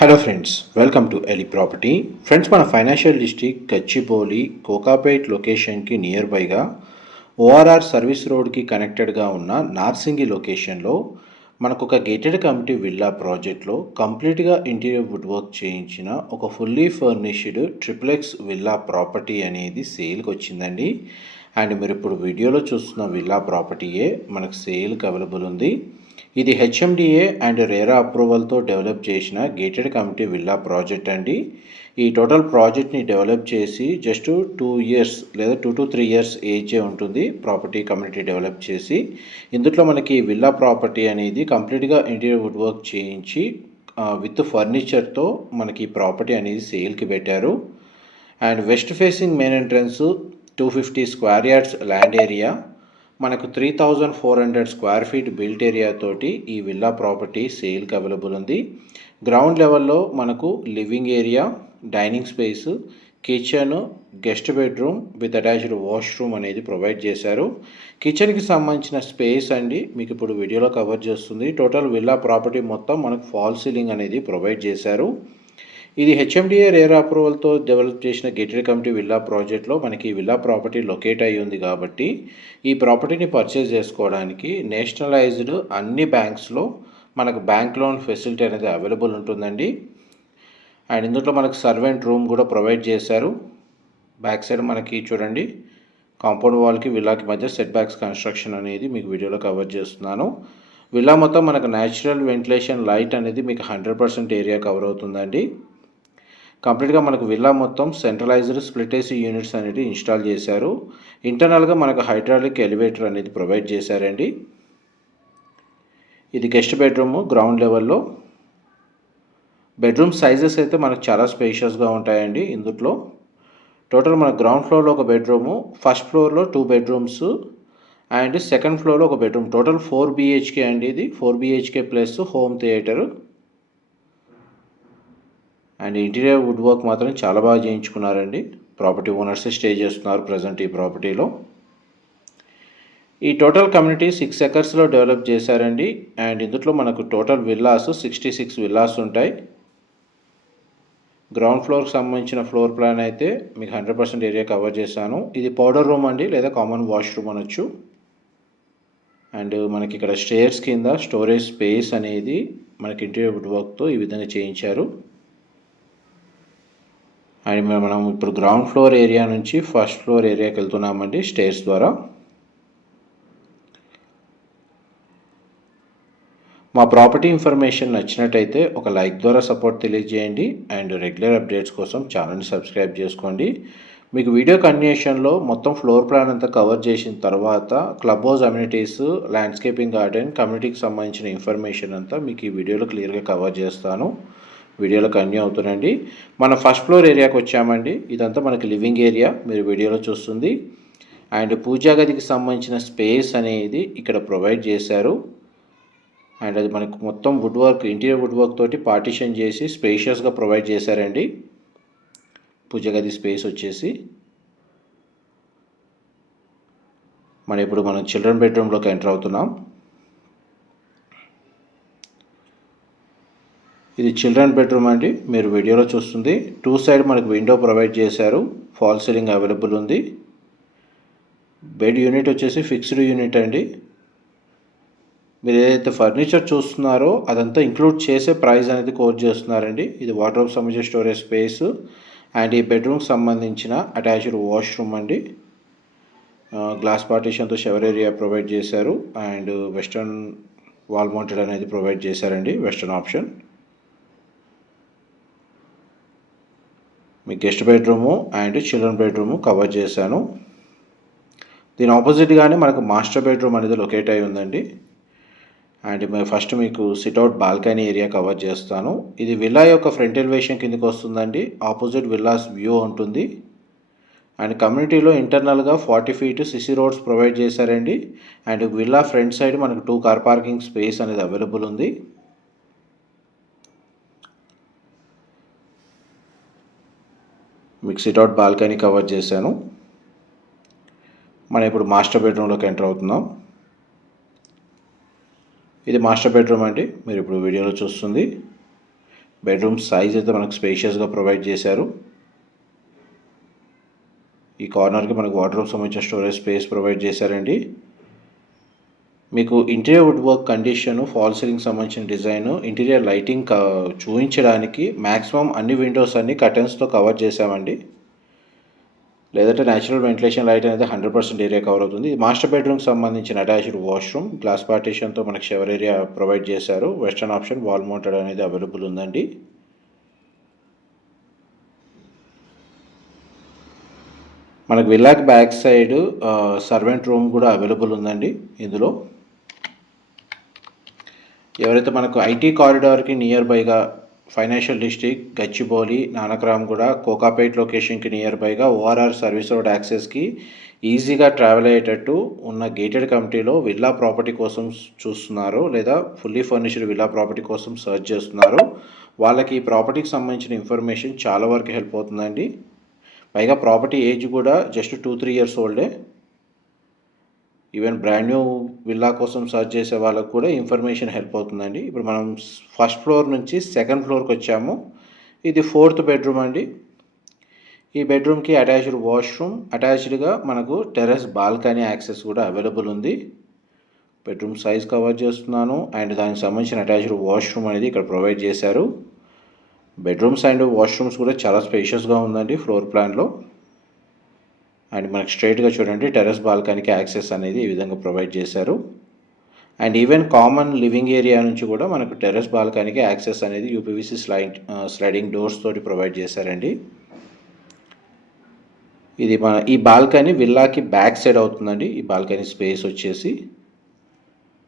Hello friends welcome to Eli property friends మన financial district Gachibowli Kokapet లొకేషన్కి near బైగా ORR service రోడ్కి కనెక్టెడ్గా ఉన్న నార్సింగి లొకేషన్లో మనకు ఒక గేటెడ్ కమిటీ విల్లా ప్రాజెక్ట్లో కంప్లీట్గా ఇంటీరియర్ వుడ్ వర్క్ చేయించిన ఒక fully furnished triplex villa property అనేది సేల్కి వచ్చిందండి. అండ్ మీరు ఇప్పుడు వీడియోలో చూస్తున్న విల్లా ప్రాపర్టీయే మనకు సేల్కి అవైలబుల్ ఉంది. ఇది హెచ్ఎండిఏ అండ్ రేరా అప్రూవల్తో డెవలప్ చేసిన గేటెడ్ కమిటీ విల్లా ప్రాజెక్ట్ అండి. ఈ టోటల్ ప్రాజెక్ట్ని డెవలప్ చేసి జస్ట్ టూ ఇయర్స్ లేదా టూ టు త్రీ ఇయర్స్ ఏజే ఉంటుంది ప్రాపర్టీ కమ్యూనిటీ డెవలప్ చేసి. ఇందులో మనకి విల్లా ప్రాపర్టీ అనేది కంప్లీట్గా ఇంటీరియర్ వుడ్ వర్క్ చేయించి విత్ ఫర్నిచర్తో మనకి ప్రాపర్టీ అనేది సేల్కి పెట్టారు. And west facing main entrance two fifty square yards land area మనకు three thousand four hundred square feet built area తోటి ఈ విల్లా ప్రాపర్టీ సేల్కి అవైలబుల్ ఉంది. గ్రౌండ్ లెవెల్లో మనకు living area dining space kitchen guest bedroom with attached washroom అనేది provide చేశారు. కిచెన్కి సంబంధించిన స్పేస్ అండి మీకు ఇప్పుడు వీడియోలో కవర్ చేస్తుంది. టోటల్ విల్లా ప్రాపర్టీ మొత్తం మనకు ఫాల్ సీలింగ్ అనేది ప్రొవైడ్ చేశారు. ఇది హెచ్ఎండిఏ రేర్ అప్రూవల్తో డెవలప్ చేసిన గేటెడ్ కమిటీ విల్లా ప్రాజెక్ట్లో మనకి ఈ విల్లా ప్రాపర్టీ లొకేట్ అయ్యి ఉంది కాబట్టి ఈ ప్రాపర్టీని పర్చేజ్ చేసుకోవడానికి నేషనలైజ్డ్ అన్ని బ్యాంక్స్లో మనకు బ్యాంక్ లోన్ ఫెసిలిటీ అనేది అవైలబుల్ ఉంటుందండి. అండ్ ఇందులో మనకు సర్వెంట్ రూమ్ కూడా ప్రొవైడ్ చేశారు. బ్యాక్ సైడ్ మనకి చూడండి కాంపౌండ్ వాల్కి విల్లాకి మధ్య సెట్ బ్యాక్స్ కన్స్ట్రక్షన్ అనేది మీకు వీడియోలో కవర్ చేస్తున్నాను. విల్లా మొత్తం మనకు న్యాచురల్ వెంటిలేషన్ లైట్ అనేది మీకు హండ్రెడ్ పర్సెంట్ ఏరియా కవర్ అవుతుందండి. కంప్లీట్గా మనకు విల్లా మొత్తం సెంట్రలైజ్డ్ స్ప్లిట్ ఏసీ యూనిట్స్ అనేది ఇన్స్టాల్ చేశారు. ఇంటర్నల్గా మనకు హైడ్రాలిక్ ఎలివేటర్ అనేది ప్రొవైడ్ చేశారండి. ఇది గెస్ట్ బెడ్రూమ్ గ్రౌండ్ లెవెల్లో. బెడ్రూమ్ సైజెస్ అయితే మనకు చాలా స్పేషియస్గా ఉంటాయండి ఇందులో టోటల్ మన గ్రౌండ్ ఫ్లోర్లో ఒక బెడ్రూము ఫస్ట్ ఫ్లోర్లో టూ బెడ్రూమ్స్ అండ్ సెకండ్ ఫ్లోర్లో ఒక బెడ్రూమ్. టోటల్ ఫోర్ బీహెచ్కే అండి ఇది. Four BHK plus home theatre. And interior wood work మాత్రం చాలా బాగా చేయించుకున్నారండి. ప్రాపర్టీ ఓనర్స్ స్టే చేస్తున్నారు ప్రజెంట్ ఈ ప్రాపర్టీలో. ఈ టోటల్ కమ్యూనిటీ సిక్స్ ఎకర్స్లో డెవలప్ చేశారండి. అండ్ ఇందులో మనకు total villas sixty six villas ఉంటాయి. గ్రౌండ్ ఫ్లోర్కి సంబంధించిన ఫ్లోర్ ప్లాన్ అయితే మీకు హండ్రెడ్ పర్సెంట్ ఏరియా కవర్ చేశాను. ఇది పౌడర్ రూమ్ అండి లేదా కామన్ వాష్రూమ్ అనొచ్చు. అండ్ మనకి ఇక్కడ స్టేర్స్ కింద స్టోరేజ్ స్పేస్ అనేది మనకి ఇంటీరియర్ వుడ్ వర్క్తో ఈ విధంగా చేయించారు. అండ్ మనం ఇప్పుడు గ్రౌండ్ ఫ్లోర్ ఏరియా నుంచి ఫస్ట్ ఫ్లోర్ ఏరియాకి వెళ్తున్నామండి స్టేర్స్ ద్వారా. మా ప్రాపర్టీ ఇన్ఫర్మేషన్ నచ్చినట్టయితే ఒక లైక్ ద్వారా సపోర్ట్ తెలియజేయండి అండ్ రెగ్యులర్ అప్డేట్స్ కోసం ఛానల్ని సబ్స్క్రైబ్ చేసుకోండి. మీకు వీడియో కన్యూషన్లో మొత్తం ఫ్లోర్ ప్లాన్ అంతా కవర్ చేసిన తర్వాత club house amenities landscaping garden కమ్యూనిటీకి సంబంధించిన ఇన్ఫర్మేషన్ అంతా మీకు ఈ వీడియోలో క్లియర్గా కవర్ చేస్తాను. వీడియోలో కన్యూ అవుతుందండి మన ఫస్ట్ ఫ్లోర్ ఏరియాకి వచ్చామండి. ఇదంతా మనకి లివింగ్ ఏరియా. మీరు వీడియోలో చూస్తుంది. అండ్ పూజా గదికి సంబంధించిన స్పేస్ అనేది ఇక్కడ ప్రొవైడ్ చేశారు. అండ్ అది మనకు మొత్తం wood work interior wood work తోటి పార్టిషన్ చేసి స్పేషియస్గా ప్రొవైడ్ చేశారండి. పూజ గది స్పేస్ వచ్చేసి. మనం ఇప్పుడు మనం చిల్డ్రన్ బెడ్రూమ్లోకి ఎంటర్ అవుతున్నాం. ఇది చిల్డ్రన్ బెడ్రూమ్ అండి. మీరు వీడియోలో చూస్తుంది. టూ సైడ్ మనకు విండో ప్రొవైడ్ చేశారు. ఫాల్ సీలింగ్ అవైలబుల్ ఉంది. బెడ్ యూనిట్ వచ్చేసి ఫిక్స్డ్ యూనిట్ అండి. మీరు ఏదైతే ఫర్నిచర్ చూస్తున్నారో అదంతా ఇంక్లూడ్ చేసే ప్రైస్ అనేది కోట్ చేస్తున్నారండి. ఇది వాటర్ సంబంధించిన స్టోరేజ్ స్పేస్. అండ్ ఈ బెడ్రూమ్కి సంబంధించిన అటాచ్డ్ వాష్రూమ్ అండి. గ్లాస్ పార్టీషన్తో షవర్ ఏరియా ప్రొవైడ్ చేశారు. అండ్ వెస్టర్న్ వాల్ మౌంటెడ్ అనేది ప్రొవైడ్ చేశారండి. Western option. Me guest bedroom and children bedroom cover చేశాను. దీని ఆపోజిట్గానే మనకు మాస్టర్ బెడ్రూమ్ అనేది లొకేట్ అయి ఉందండి. అండ్ ఫస్ట్ మీకు sit out balcony area cover చేస్తాను. ఇది విల్లా యొక్క ఫ్రంట్ ఎలివేషన్ కిందకి వస్తుందండి. ఆపోజిట్ విల్లాస్ వ్యూ ఉంటుంది. అండ్ కమ్యూనిటీలో ఇంటర్నల్గా forty feet CC roads provide చేశారండి. అండ్ విల్లా ఫ్రంట్ సైడ్ మనకు టూ కార్ పార్కింగ్ స్పేస్ అనేది అవైలబుల్ ఉంది. మిక్సీ డాట్ బాల్కనీ కవర్ చేశాను. మనం ఇప్పుడు మాస్టర్ బెడ్రూమ్లోకి ఎంటర్ అవుతున్నాం. ఇది మాస్టర్ బెడ్రూమ్ అండి. మీరు ఇప్పుడు వీడియోలో చూస్తుంది. బెడ్రూమ్ సైజ్ అయితే మనకు స్పేషియస్గా ప్రొవైడ్ చేశారు. ఈ కార్నర్కి మనకు వాటర్కి సంబంధించిన స్టోరేజ్ స్పేస్ ప్రొవైడ్ చేశారండి. మీకు interior wood work condition fall ceiling సంబంధించిన డిజైను ఇంటీరియర్ లైటింగ్ చూపించడానికి మ్యాక్సిమం అన్ని విండోస్ అన్ని కర్టెన్స్తో కవర్ చేసామండి లేదంటే న్యాచురల్ వెంటిలేషన్ లైట్ అనేది హండ్రెడ్ పర్సెంట్ ఏరియా కవర్ అవుతుంది. మాస్టర్ బెడ్రూమ్కి సంబంధించిన అటాచ్డ్ వాష్రూమ్ గ్లాస్ పార్టీషన్తో మనకి షవర్ ఏరియా ప్రొవైడ్ చేశారు. వెస్టర్న్ ఆప్షన్ వాల్ మౌంటెడ్ అనేది అవైలబుల్ ఉందండి. మనకు విల్లాక్ బ్యాక్ సైడ్ సర్వెంట్ రూమ్ కూడా అవైలబుల్ ఉందండి ఇందులో. ఎవరైతే మనకు ఐటీ కారిడార్కి నియర్ బైగా ఫైనాన్షియల్ డిస్ట్రిక్ట్ గచ్చిబౌలి నానక్రామ్గూడ కోకాపేట్ లొకేషన్కి నియర్ బైగా ఓఆర్ఆర్ సర్వీస్ రోడ్ యాక్సెస్కి ఈజీగా ట్రావెల్ అయ్యేటట్టు ఉన్న గేటెడ్ కమిటీలో విల్లా ప్రాపర్టీ కోసం చూస్తున్నారు లేదా ఫుల్లీ ఫర్నిష్డ్ విల్లా ప్రాపర్టీ కోసం సర్చ్ చేస్తున్నారు. వాళ్ళకి ఈ ప్రాపర్టీకి సంబంధించిన ఇన్ఫర్మేషన్ చాలా వరకు హెల్ప్ అవుతుందండి. పైగా ప్రాపర్టీ ఏజ్ కూడా జస్ట్ టూ త్రీ ఇయర్స్ ఓల్డే ఈవెన్ బ్రాండ్ న్యూ విల్లా కోసం సర్చ్ చేసే వాళ్ళకు కూడా ఇన్ఫర్మేషన్ హెల్ప్ అవుతుందండి. ఇప్పుడు మనం ఫస్ట్ ఫ్లోర్ నుంచి సెకండ్ ఫ్లోర్కి వచ్చాము. ఇది ఫోర్త్ బెడ్రూమ్ అండి. ఈ బెడ్రూమ్కి అటాచ్డ్ వాష్రూమ్. అటాచ్డ్గా మనకు టెర్రస్ బాల్కనీ యాక్సెస్ కూడా అవైలబుల్ ఉంది. బెడ్రూమ్ సైజ్ కవర్ చేస్తున్నాను. అండ్ దానికి సంబంధించిన అటాచ్డ్ వాష్రూమ్ అనేది ఇక్కడ ప్రొవైడ్ చేశారు. బెడ్రూమ్స్ అండ్ వాష్రూమ్స్ కూడా చాలా స్పేషియస్గా ఉందండి ఫ్లోర్ ప్లాన్లో. అండ్ మనకి స్ట్రైట్గా చూడండి టెర్రస్ బాల్కనీకి యాక్సెస్ అనేది ఈ విధంగా ప్రొవైడ్ చేశారు. And even common living area నుంచి కూడా మనకు టెర్రస్ బాల్కనీకి యాక్సెస్ అనేది యూపీవీసీ స్లైడ్ స్లైడింగ్ డోర్స్ తోటి ప్రొవైడ్ చేశారండి. ఇది మన ఈ బాల్కనీ విల్లాకి బ్యాక్ సైడ్ అవుతుందండి. ఈ బాల్కనీ స్పేస్ వచ్చేసి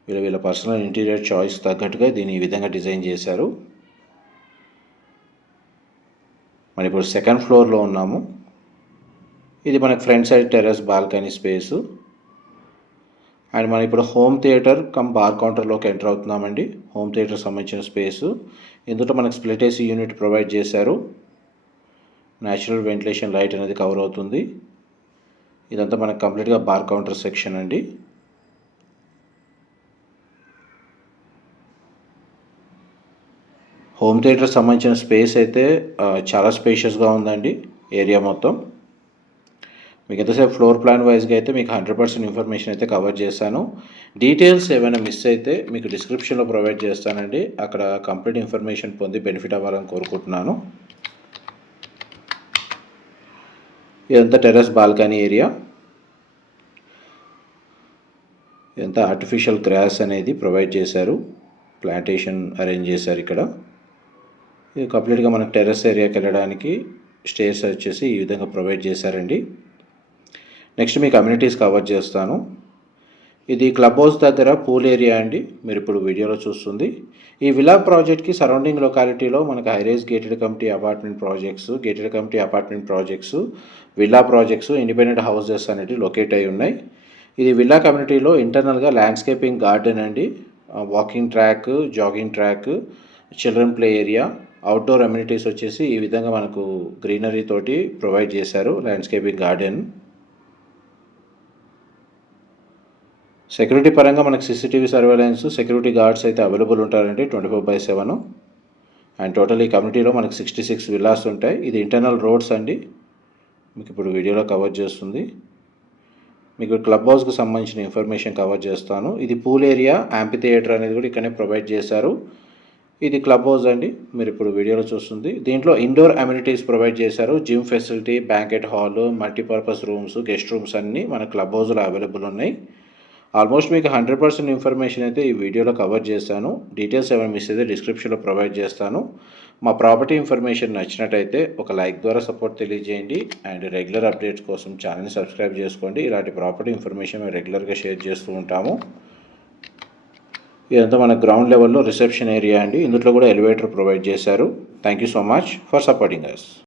వీళ్ళ వీళ్ళ పర్సనల్ ఇంటీరియర్ చాయిస్ తగ్గట్టుగా దీన్ని ఈ విధంగా డిజైన్ చేశారు. మనం ఇప్పుడు సెకండ్ ఫ్లోర్లో ఉన్నాము. ఇది మనకి front side terrace balcony space. And మనం ఇప్పుడు హోమ్ థియేటర్ కమ్ బార్ కౌంటర్లోకి ఎంటర్ అవుతున్నామండి. హోమ్ థియేటర్ సంబంధించిన స్పేసు. ఇందులో మనకు స్ప్లిట్ ఏసీ యూనిట్ ప్రొవైడ్ చేశారు. న్యాచురల్ వెంటిలేషన్ లైట్ అనేది కవర్ అవుతుంది. ఇదంతా మనకు కంప్లీట్గా బార్ కౌంటర్ సెక్షన్ అండి. హోమ్ థియేటర్ సంబంధించిన స్పేస్ అయితే చాలా స్పేషియస్గా ఉందండి. ఏరియా మొత్తం. మీకు ఎంతసేపు ఫ్లోర్ ప్లాన్ వైజ్గా అయితే మీకు హండ్రెడ్ పర్సెంట్ ఇన్ఫర్మేషన్ అయితే కవర్ చేశాను. డీటెయిల్స్ ఏమైనా మిస్ అయితే మీకు డిస్క్రిప్షన్లో ప్రొవైడ్ చేస్తానండి. అక్కడ కంప్లీట్ ఇన్ఫర్మేషన్ పొంది బెనిఫిట్ అవ్వాలని కోరుకుంటున్నాను. ఇదంతా టెర్రస్ బాల్కనీ ఏరియా ఇదంతా ఆర్టిఫిషియల్ గ్రాస్ అనేది ప్రొవైడ్ చేశారు. ప్లాంటేషన్ అరేంజ్ చేశారు ఇక్కడ. ఇది కంప్లీట్గా మనకు టెర్రస్ ఏరియాకి వెళ్ళడానికి స్టేర్స్ వచ్చేసి ఈ విధంగా ప్రొవైడ్ చేశారండి. నెక్స్ట్ మీ కమ్యూనిటీస్ కవర్ చేస్తాను. ఇది క్లబ్ హౌస్ దగ్గర పూల్ ఏరియా అండి మీరు ఇప్పుడు వీడియోలో చూస్తుంది. ఈ విలా ప్రాజెక్ట్కి సరౌండింగ్ లొకాలిటీలో మనకు highrise gated committee apartment projects gated committee apartment projects villa projects independent houses అనేవి లొకేట్ అయి ఉన్నాయి. ఇది విల్లా కమ్యూనిటీలో ఇంటర్నల్గా ల్యాండ్స్కేపింగ్ గార్డెన్ అండి. Walking track jogging track children play area outdoor amenities వచ్చేసి ఈ విధంగా మనకు గ్రీనరీ తోటి ప్రొవైడ్ చేశారు ల్యాండ్స్కేపింగ్ గార్డెన్. సెక్యూరిటీ పరంగా మనకు సీసీటీవీ సర్వేలెన్స్ సెక్యూరిటీ గార్డ్స్ అయితే అవైలబుల్ ఉంటారండి twenty four by seven. And total ఈ కమ్యూనిటీలో మనకు సిక్స్టీ సిక్స్ విల్లాస్ ఉంటాయి. ఇది ఇంటర్నల్ రోడ్స్ అండి. మీకు ఇప్పుడు వీడియోలో కవర్ చేస్తుంది. మీకు క్లబ్ హౌస్కి సంబంధించిన ఇన్ఫర్మేషన్ కవర్ చేస్తాను. ఇది పూల్ ఏరియా యాంపీ థియేటర్ అనేది కూడా ఇక్కడనే ప్రొవైడ్ చేశారు. ఇది క్లబ్ హౌస్ అండి. మీరు ఇప్పుడు వీడియోలో చూస్తుంది. దీంట్లో ఇండోర్ అమ్యూనిటీస్ ప్రొవైడ్ చేశారు. Gym facility banquet hall multipurpose rooms guest rooms అన్నీ మన క్లబ్ హౌస్లో అవైలబుల్ ఉన్నాయి. ఆల్మోస్ట్ మీకు హండ్రెడ్ పర్సెంట్ ఇన్ఫర్మేషన్ అయితే ఈ వీడియోలో కవర్ చేశాను. డీటెయిల్స్ ఏమైనా మిస్ అయితే డిస్క్రిప్షన్లో ప్రొవైడ్ చేస్తాను. మా ప్రాపర్టీ ఇన్ఫర్మేషన్ నచ్చినట్టయితే ఒక లైక్ ద్వారా సపోర్ట్ తెలియజేయండి. అండ్ రెగ్యులర్ అప్డేట్స్ కోసం ఛానల్ని సబ్స్క్రైబ్ చేసుకోండి. ఇలాంటి ప్రాపర్టీ ఇన్ఫర్మేషన్ మేము రెగ్యులర్గా షేర్ చేస్తూ ఉంటాము. ఇదంతా మన గ్రౌండ్ లెవెల్లో రిసెప్షన్ ఏరియా అండి. ఇందులో కూడా ఎలివేటర్ ప్రొవైడ్ చేశారు. Thank you so much for supporting us